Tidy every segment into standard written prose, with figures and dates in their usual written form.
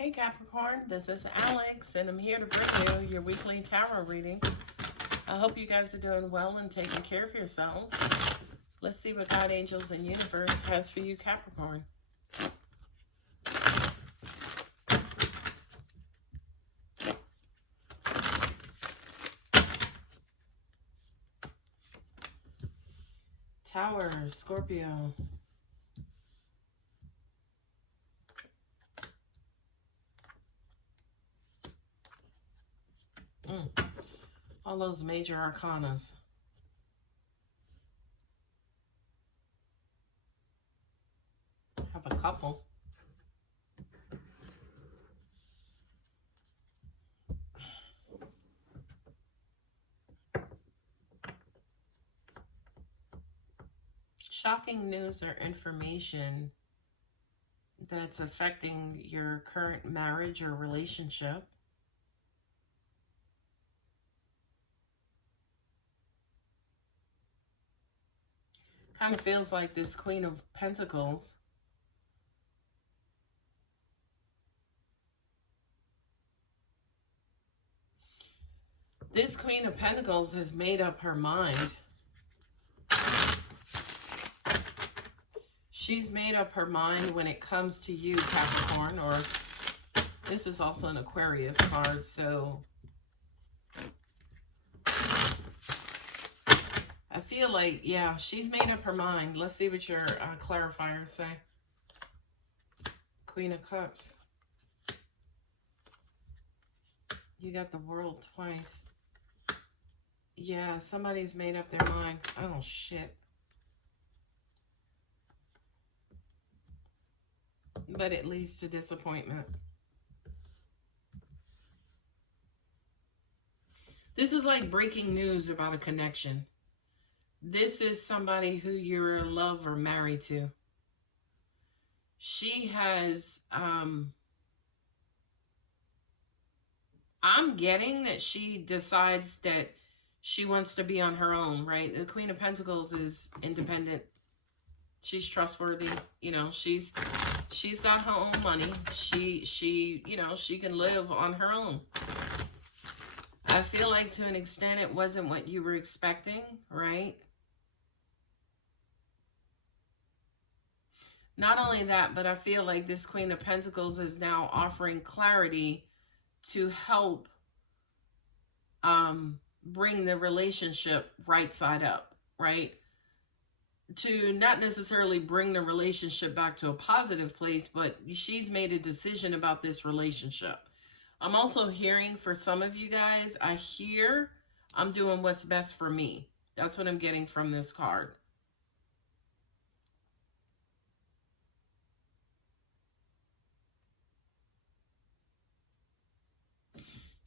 Hey Capricorn, this is Alex, and I'm here to bring you your weekly tarot reading. I hope you guys are doing well and taking care of yourselves. Let's see what God, angels, and universe has for you, Capricorn. Tower, Scorpio. All those major arcanas. Have a couple. Shocking news or information that's affecting your current marriage or relationship. Kind of feels like this Queen of Pentacles. This Queen of Pentacles has made up her mind. She's made up her mind when it comes to you, Capricorn, or this is also an Aquarius card, so I feel like, yeah, she's made up her mind. Let's see what your clarifiers say. Queen of Cups. You got the World twice. Yeah, somebody's made up their mind. Oh, shit. But it leads to disappointment. This is like breaking news about a connection. This is somebody who you're in love or married to. She has, I'm getting that she decides that she wants to be on her own, right? The Queen of Pentacles is independent. She's trustworthy. You know, she's got her own money. She, you know, she can live on her own. I feel like to an extent it wasn't what you were expecting, right? Not only that, but I feel like this Queen of Pentacles is now offering clarity to help bring the relationship right side up, right? To not necessarily bring the relationship back to a positive place, but she's made a decision about this relationship. I'm also hearing for some of you guys, I hear I'm doing what's best for me. That's what I'm getting from this card.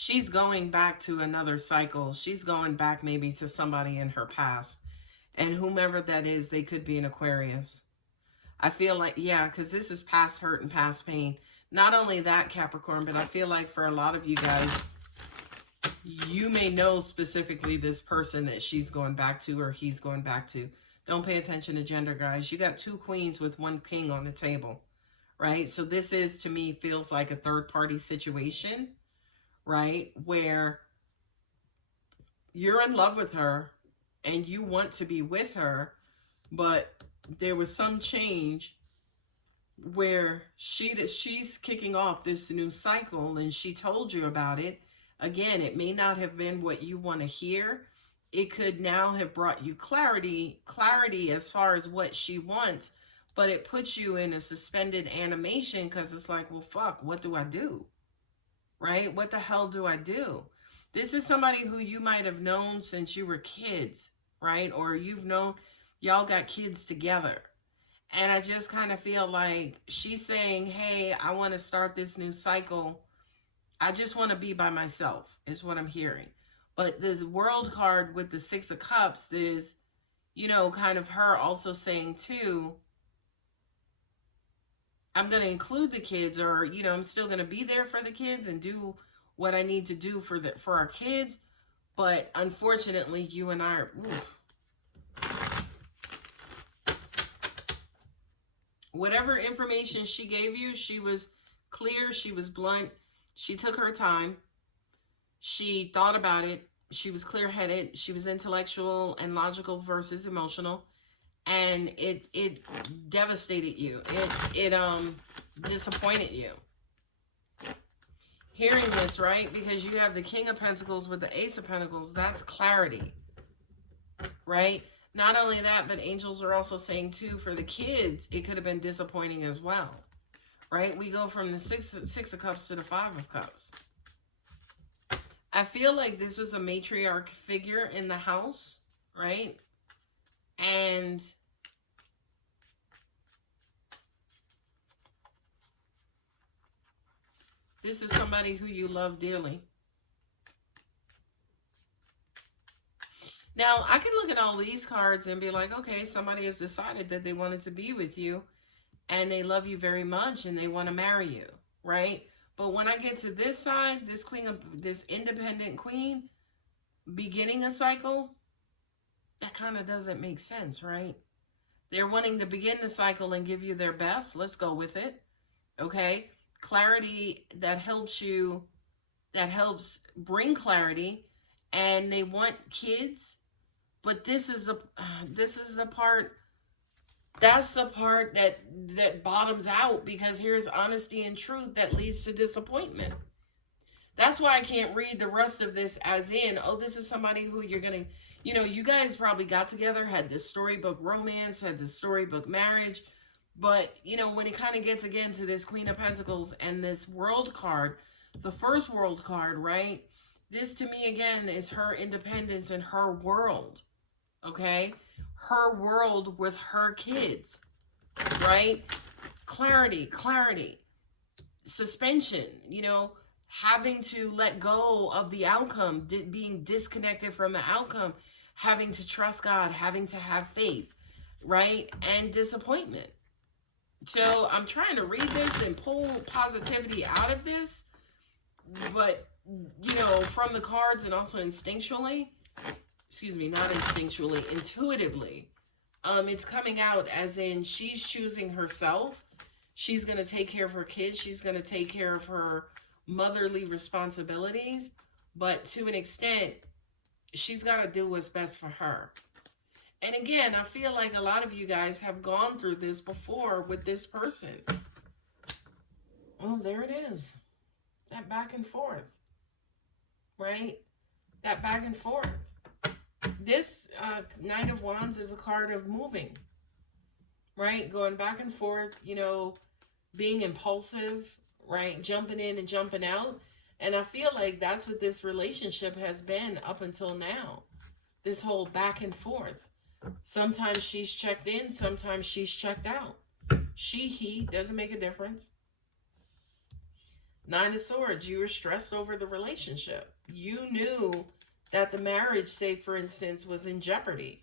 She's going back to another cycle. She's going back maybe to somebody in her past. And whomever that is, they could be an Aquarius. I feel like, yeah, because this is past hurt and past pain. Not only that, Capricorn, but I feel like for a lot of you guys, you may know specifically this person that she's going back to or he's going back to. Don't pay attention to gender, guys. You got two queens with one king on the table, right? So this is, to me, feels like a third-party situation, right? Where you're in love with her and you want to be with her, but there was some change where she's kicking off this new cycle and she told you about it. Again, it may not have been what you want to hear. It could now have brought you clarity as far as what she wants, but it puts you in a suspended animation because it's like, well, fuck, what do I do? Right? What the hell do I do? This is somebody who you might have known since you were kids, right? Or you've known, y'all got kids together. And I just kind of feel like she's saying, hey, I want to start this new cycle. I just want to be by myself, is what I'm hearing. But this World card with the Six of Cups is, you know, kind of her also saying too, I'm going to include the kids, or, you know, I'm still going to be there for the kids and do what I need to do for our kids. But unfortunately, you and I are, whatever information she gave you, she was clear. She was blunt. She took her time. She thought about it. She was clear-headed. She was intellectual and logical versus emotional. And it devastated you. It disappointed you. Hearing this, right? Because you have the King of Pentacles with the Ace of Pentacles. That's clarity, right? Not only that, but angels are also saying too, for the kids, it could have been disappointing as well, right? We go from the six of Cups to the Five of Cups. I feel like this was a matriarch figure in the house, right? And this is somebody who you love dearly. Now, I can look at all these cards and be like, okay, somebody has decided that they wanted to be with you and they love you very much and they want to marry you, right? But when I get to this side, this independent queen beginning a cycle, that kind of doesn't make sense, right? They're wanting to begin the cycle and give you their best. Let's go with it. Okay? Clarity that helps you, that helps bring clarity, and they want kids. But this is the part, that's the part that bottoms out, because here's honesty and truth that leads to disappointment. That's why I can't read the rest of this as in, oh, this is somebody who you're going to, you know, you guys probably got together, had this storybook romance, had this storybook marriage. But, you know, when it kind of gets again to this Queen of Pentacles and this World card, the first World card, right? This to me, again, is her independence and her world, okay? Her world with her kids, right? Clarity, suspension, you know, having to let go of the outcome, being disconnected from the outcome, having to trust God, having to have faith, right? And disappointment. So I'm trying to read this and pull positivity out of this, but, you know, from the cards and also instinctually, excuse me, not instinctually, intuitively, it's coming out as in she's choosing herself. She's going to take care of her kids. She's going to take care of her motherly responsibilities, but to an extent, she's got to do what's best for her. And again, I feel like a lot of you guys have gone through this before with this person. Oh, there it is. That back and forth, right? That back and forth. This Knight of Wands is a card of moving, right? Going back and forth, you know, being impulsive, right? Jumping in and jumping out. And I feel like that's what this relationship has been up until now. This whole back and forth. Sometimes she's checked in, sometimes she's checked out. She, he, doesn't make a difference. Nine of Swords, you were stressed over the relationship. You knew that the marriage, say for instance, was in jeopardy,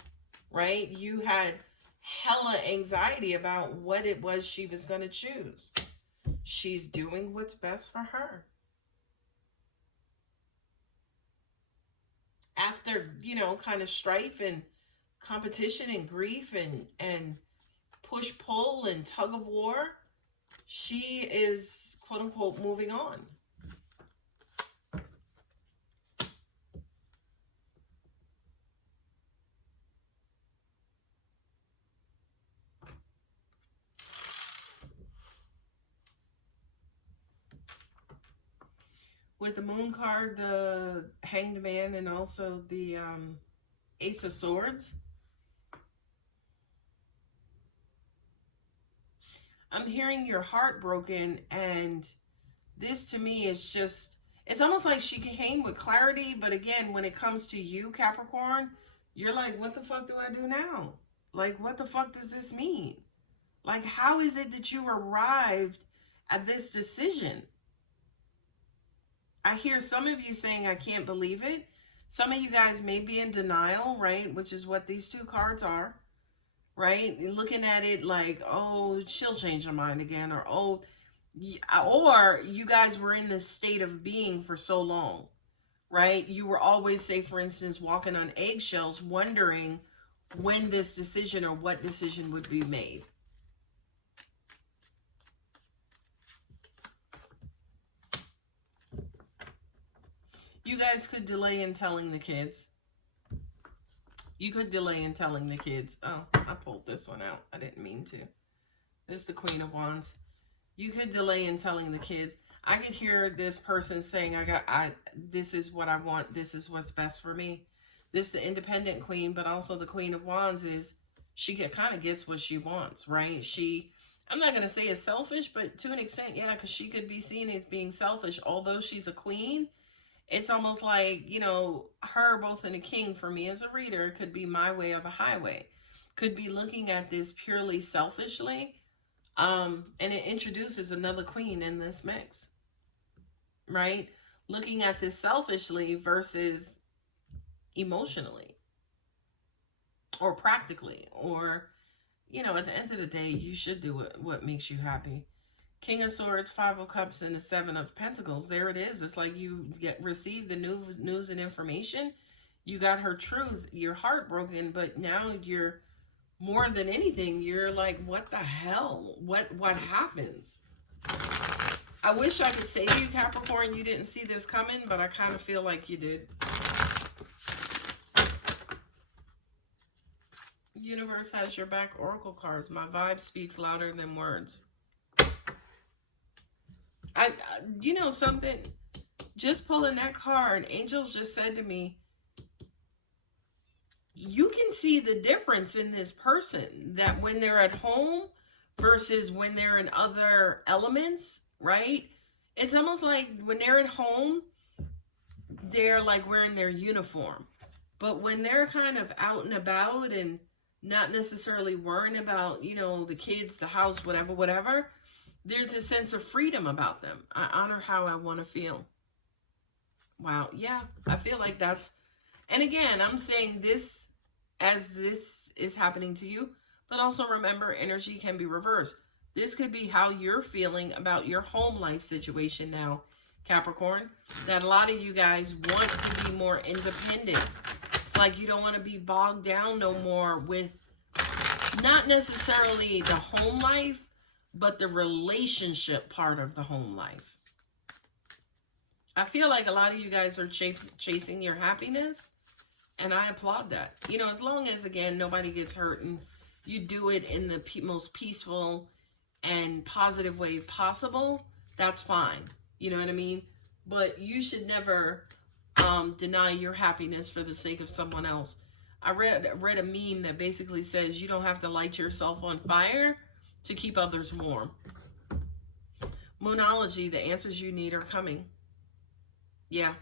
right? You had hella anxiety about what it was she was going to choose. She's doing what's best for her. After, you know, kind of strife and competition and grief and push-pull and tug-of-war, she is, quote-unquote, moving on. With the Moon card, the Hanged Man, and also the Ace of Swords, I'm hearing you're heartbroken, and this to me is just, it's almost like she came with clarity, but again, when it comes to you, Capricorn, you're like, what the fuck do I do now? Like, what the fuck does this mean? Like, how is it that you arrived at this decision? I hear some of you saying, I can't believe it. Some of you guys may be in denial, right? Which is what these two cards are. Right? Looking at it like, oh, she'll change her mind again, or oh, or you guys were in this state of being for so long, right? You were always, say for instance, walking on eggshells, wondering when this decision or what decision would be made. You guys could delay in telling the kids. You could delay in telling the kids. Oh, I pulled this one out. I didn't mean to. This is the Queen of Wands. You could delay in telling the kids. I could hear this person saying, this is what I want. This is what's best for me. This is the independent queen, but also the Queen of Wands is, she kind of gets what she wants, right? I'm not going to say it's selfish, but to an extent, yeah, because she could be seen as being selfish. Although she's a queen, it's almost like, you know, her both in a king for me as a reader could be my way or the highway. Could be looking at this purely selfishly. And it introduces another queen in this mix, right? Looking at this selfishly versus emotionally or practically, or, you know, at the end of the day, you should do what makes you happy. King of Swords, Five of Cups, and the Seven of Pentacles. There it is. It's like you receive the news and information. You got her truth. You're heartbroken, but now you're, more than anything, you're like, what the hell? What happens? I wish I could say to you, Capricorn, you didn't see this coming, but I kind of feel like you did. Universe has your back, Oracle cards. My vibe speaks louder than words. You know something? Just pulling that card, angels just said to me, you can see the difference in this person, that when they're at home versus when they're in other elements, right? It's almost like when they're at home, they're like wearing their uniform. But when they're kind of out and about and not necessarily worrying about, you know, the kids, the house, whatever, there's a sense of freedom about them. I honor how I want to feel. Wow. Yeah, I feel like that's, and again, I'm saying this as this is happening to you, but also remember, energy can be reversed. This could be how you're feeling about your home life situation now, Capricorn, that a lot of you guys want to be more independent. It's like you don't want to be bogged down no more with not necessarily the home life, but the relationship part of the home life. I feel like a lot of you guys are chasing your happiness, and I applaud that. You know, as long as, again, nobody gets hurt and you do it in the most peaceful and positive way possible, that's fine. You know what I mean? But you should never deny your happiness for the sake of someone else. I read a meme that basically says you don't have to light yourself on fire to keep others warm. Moonology, the answers you need are coming. Yeah.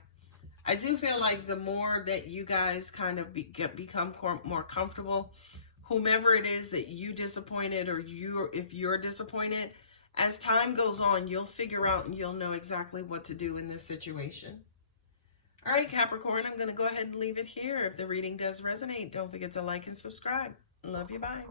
I do feel like the more that you guys kind of become more comfortable, whomever it is that you disappointed, or if you're disappointed, as time goes on, you'll figure out and you'll know exactly what to do in this situation. All right, Capricorn, I'm going to go ahead and leave it here. If the reading does resonate, don't forget to like and subscribe. Love you. Bye.